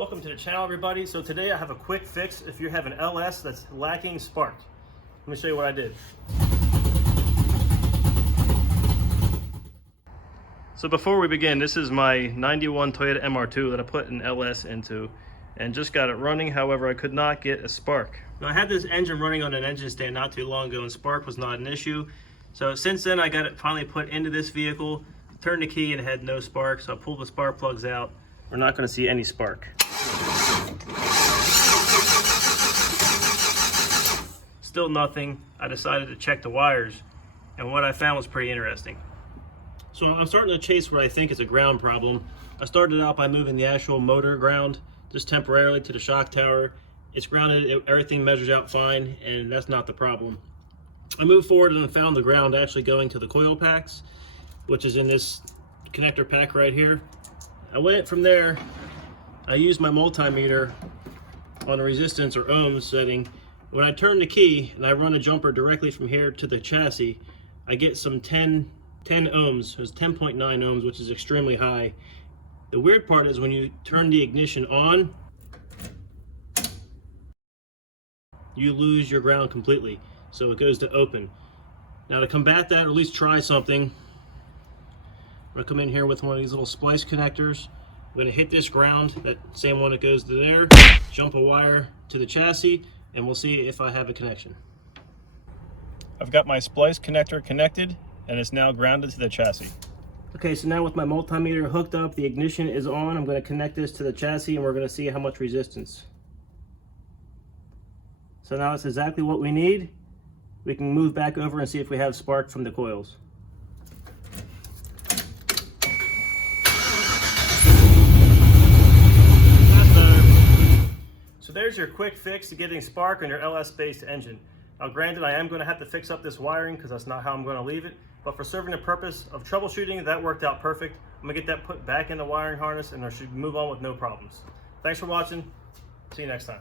Welcome to the channel, everybody. So today I have a quick fix if you have an LS that's lacking spark. Let me show you what I did. So before we begin, this is my 91 Toyota MR2 that I put an LS into and just got it running. However, I could not get a spark. Now, I had this engine running on an engine stand not too long ago and spark was not an issue. So since then I got it finally put into this vehicle, turned the key and it had no spark. So I pulled the spark plugs out. We're not going to see any spark. Still nothing. I decided to check the wires and what I found was pretty interesting. So I'm starting to chase what I think is a ground problem. I started out by moving the actual motor ground just temporarily to the shock tower. It's grounded, everything measures out fine, and that's not the problem. I moved forward and found the ground actually going to the coil packs, which is in this connector pack right here. I went from there. I used my multimeter on a resistance or ohms setting. When I turn the key and I run a jumper directly from here to the chassis, I get some 10 ohms. It was 10.9 ohms, which is extremely high. The weird part is when you turn the ignition on, you lose your ground completely. So it goes to open. Now to combat that, or at least try something, I'm gonna come in here with one of these little splice connectors. I'm gonna hit this ground, that same one that goes to there, jump a wire to the chassis, and we'll see if I have a connection. I've got my splice connector connected, and it's now grounded to the chassis. Okay, so now with my multimeter hooked up, the ignition is on. I'm gonna connect this to the chassis, and we're gonna see how much resistance. So now it's exactly what we need. We can move back over and see if we have spark from the coils. So there's your quick fix to getting spark on your LS-based engine. Now granted, I am going to have to fix up this wiring because that's not how I'm going to leave it, but for serving the purpose of troubleshooting, that worked out perfect. I'm going to get that put back in the wiring harness and I should move on with no problems. Thanks for watching. See you next time.